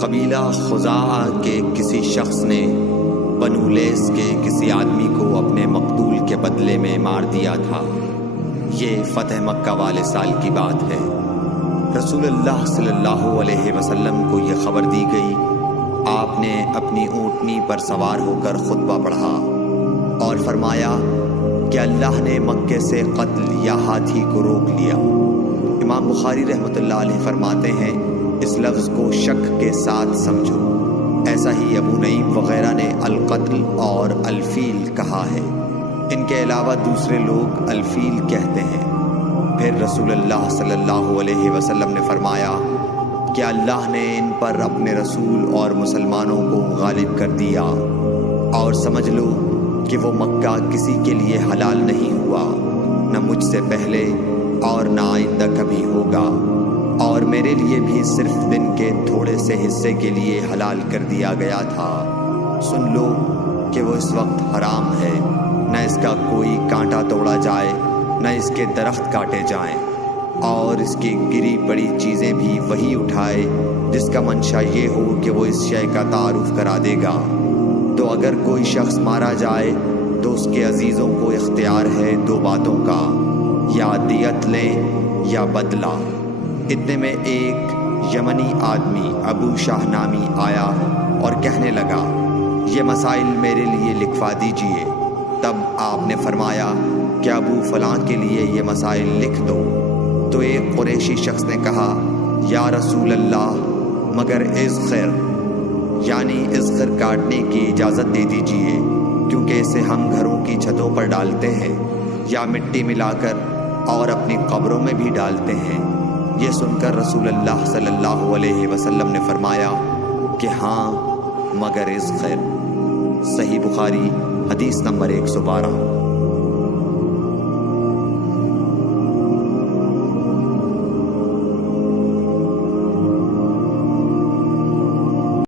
قبیلہ خزاعہ کے کسی شخص نے بنو لیس کے کسی آدمی کو اپنے مقتول کے بدلے میں مار دیا تھا۔ یہ فتح مکہ والے سال کی بات ہے۔ رسول اللہ صلی اللہ علیہ وسلم کو یہ خبر دی گئی۔ آپ نے اپنی اونٹنی پر سوار ہو کر خطبہ پڑھا اور فرمایا کہ اللہ نے مکے سے قتل یا ہاتھی کو روک لیا۔ امام بخاری رحمۃ اللہ علیہ فرماتے ہیں اس لفظ کو شک کے ساتھ سمجھو۔ ایسا ہی ابو نعیم وغیرہ نے القتل اور الفیل کہا ہے۔ ان کے علاوہ دوسرے لوگ الفیل کہتے ہیں۔ پھر رسول اللہ صلی اللہ علیہ وسلم نے فرمایا کہ اللہ نے ان پر اپنے رسول اور مسلمانوں کو غالب کر دیا، اور سمجھ لو کہ وہ مکہ کسی کے لیے حلال نہیں ہوا، نہ مجھ سے پہلے اور نہ آئندہ کبھی ہوگا، اور میرے لیے بھی صرف دن کے تھوڑے سے حصے کے لیے حلال کر دیا گیا تھا۔ سن لو کہ وہ اس وقت حرام ہے، نہ اس کا کوئی کانٹا توڑا جائے، نہ اس کے درخت کاٹے جائیں، اور اس کی گری پڑی چیزیں بھی وہی اٹھائے جس کا منشا یہ ہو کہ وہ اس شے کا تعارف کرا دے گا۔ تو اگر کوئی شخص مارا جائے تو اس کے عزیزوں کو اختیار ہے دو باتوں کا، یا دیت لیں یا بدلہ۔ اتنے میں ایک یمنی آدمی ابو شاہ نامی آیا اور کہنے لگا یہ مسائل میرے لیے لکھوا دیجئے۔ تب آپ نے فرمایا کہ ابو فلاں کے لیے یہ مسائل لکھ دو۔ تو ایک قریشی شخص نے کہا یا رسول اللہ مگر اذخر، یعنی اذخر کاٹنے کی اجازت دے دیجئے، کیونکہ اسے ہم گھروں کی چھتوں پر ڈالتے ہیں یا مٹی ملا کر اور اپنی قبروں میں بھی ڈالتے ہیں۔ یہ سن کر رسول اللہ صلی اللہ علیہ وسلم نے فرمایا کہ ہاں مگر اذخر۔ صحیح بخاری حدیث نمبر 112۔